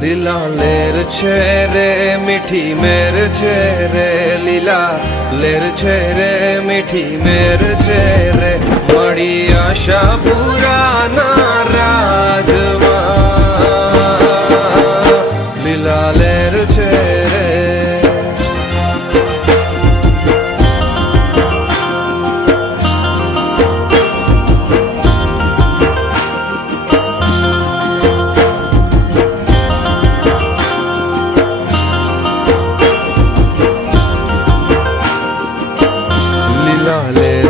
લીલા લેર છે રે મીઠી મેર છે રે, લીલા લેર છે રે મીઠી મેર છે રે, મળી આશા પુરાના રાજમાં. લીલા લેર છે રે. લીલા લેર